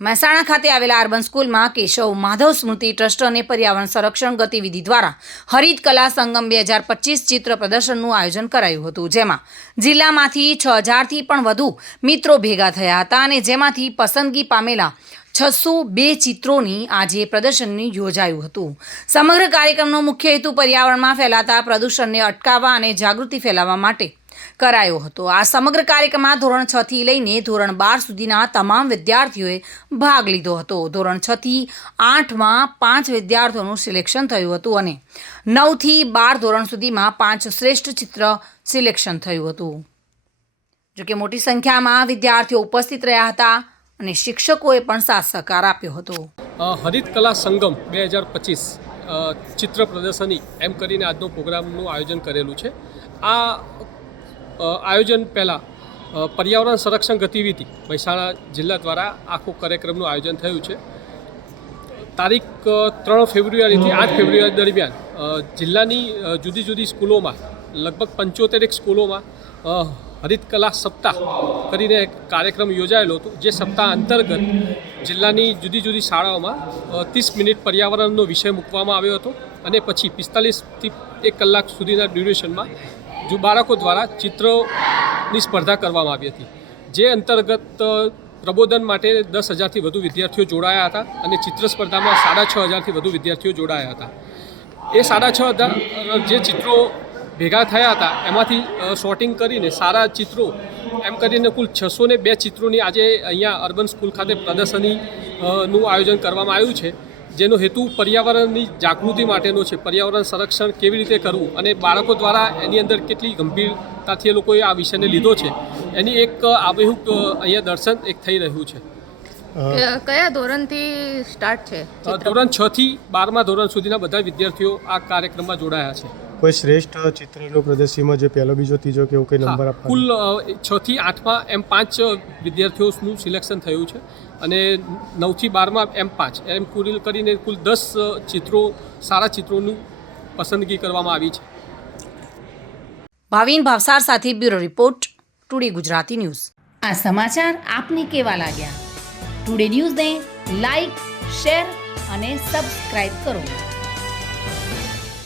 મહેસાણા ખાતે આવેલા અર્બન સ્કૂલમાં કેશવ માધવ સ્મૃતિ ટ્રસ્ટ અને પર્યાવરણ સંરક્ષણ ગતિવિધિ દ્વારા હરિત કલા સંગમ 2025 ચિત્ર પ્રદર્શનનું આયોજન કરાયું હતું, જેમાં જિલ્લામાંથી 6000થી પણ વધુ મિત્રો ભેગા થયા હતા અને જેમાંથી પસંદગી પામેલા 602 ચિત્રોની આજે પ્રદર્શનની યોજાયું હતું। સમગ્ર કાર્યક્રમનો મુખ્ય હેતુ પર્યાવરણમાં ફેલાતા પ્રદૂષણને અટકાવવા અને જાગૃતિ ફેલાવવા માટે કરાયો હતો। આ સમગ્ર કાર્યક્રમમાં ધોરણ 6 થી લઈને ધોરણ 12 સુધીના તમામ વિદ્યાર્થીઓએ ભાગ લીધો હતો। ધોરણ 6 થી 8માં 5 વિદ્યાર્થીઓનું સિલેક્શન થયું હતું અને 9 થી 12 ધોરણ સુધીમાં 5 શ્રેષ્ઠ ચિત્ર સિલેક્શન થયું હતું। જોકે મોટી સંખ્યામાં વિદ્યાર્થીઓ ઉપસ્થિત રહ્યા હતા અને શિક્ષકોએ પણ સાથ સહકાર આપ્યો હતો। હરિત કલા સંગમ 2025 ચિત્ર પ્રદર્શની એમ કરીને આજનો પ્રોગ્રામનું આયોજન કરેલું છે। આ આયોજન પહેલાં પર્યાવરણ સંરક્ષણ ગતિવિધિ મહેસાણા જિલ્લા દ્વારા આખો કાર્યક્રમનું આયોજન થયું છે। તારીખ 3 ફેબ્રુઆરીથી 8 ફેબ્રુઆરી દરમિયાન જિલ્લાની જુદી જુદી સ્કૂલોમાં લગભગ 75 સ્કૂલોમાં હરિત કલા સપ્તાહ કરીને એક કાર્યક્રમ યોજાયેલો હતો, જે સપ્તાહ અંતર્ગત જિલ્લાની જુદી જુદી શાળાઓમાં 30 મિનિટ પર્યાવરણનો વિષય મૂકવામાં આવ્યો હતો અને પછી 45થી 1 કલાક સુધીના ડ્યુરેશનમાં જો બાળકો દ્વારા ચિત્રોની સ્પર્ધા કરવામાં આવી હતી, જે અંતર્ગત પ્રબોધન માટે 10,000થી વધુ વિદ્યાર્થીઓ જોડાયા હતા અને ચિત્ર સ્પર્ધામાં 6,500થી વધુ વિદ્યાર્થીઓ જોડાયા હતા। એ 6,500 જે ચિત્રો ભેગા થયા હતા એમાંથી શોર્ટિંગ કરીને સારા ચિત્રો એમ કરીને કુલ 602 ચિત્રોની આજે અહીંયા અર્બન સ્કૂલ ખાતે પ્રદર્શનીનું આયોજન કરવામાં આવ્યું છે, જેનો હેતુ પર્યાવરણની જાગૃતિ માટેનો છે। પર્યાવરણ સંરક્ષણ કેવી રીતે કરવું અને બાળકો દ્વારા એની અંદર કેટલી ગંભીરતાથી એ લોકોએ આ વિષયને લીધો છે એની એક આબેહૂબ અહીંયા દર્શન એક થઈ રહ્યું છે। કયા ધોરણથી સ્ટાર્ટ છે? ધોરણ 6 થી 12મા ધોરણ સુધીના બધા વિદ્યાર્થીઓ આ કાર્યક્રમમાં જોડાયા છે। કોઈ શ્રેષ્ઠ ચિત્રનો પ્રદર્શનમાં જે પહેલો બીજો ત્રીજો કે એવું કોઈ નંબર આપવા? કુલ 6 થી 8માં એમ 5 વિદ્યાર્થીઓનું સિલેક્શન થયું છે અને 9 થી 12માં એમ 5 એમ કુલ કરીને કુલ 10 ચિત્રો સારા ચિત્રોનું પસંદગી કરવામાં આવી છે। ભાવિન ભાવસાર સાથે bureau report, today Gujarati news. આ સમાચાર આપને કેવા લાગ્યા? ટુડે ન્યૂઝને લાઈક, શેર અને સબસ્ક્રાઇબ કરો।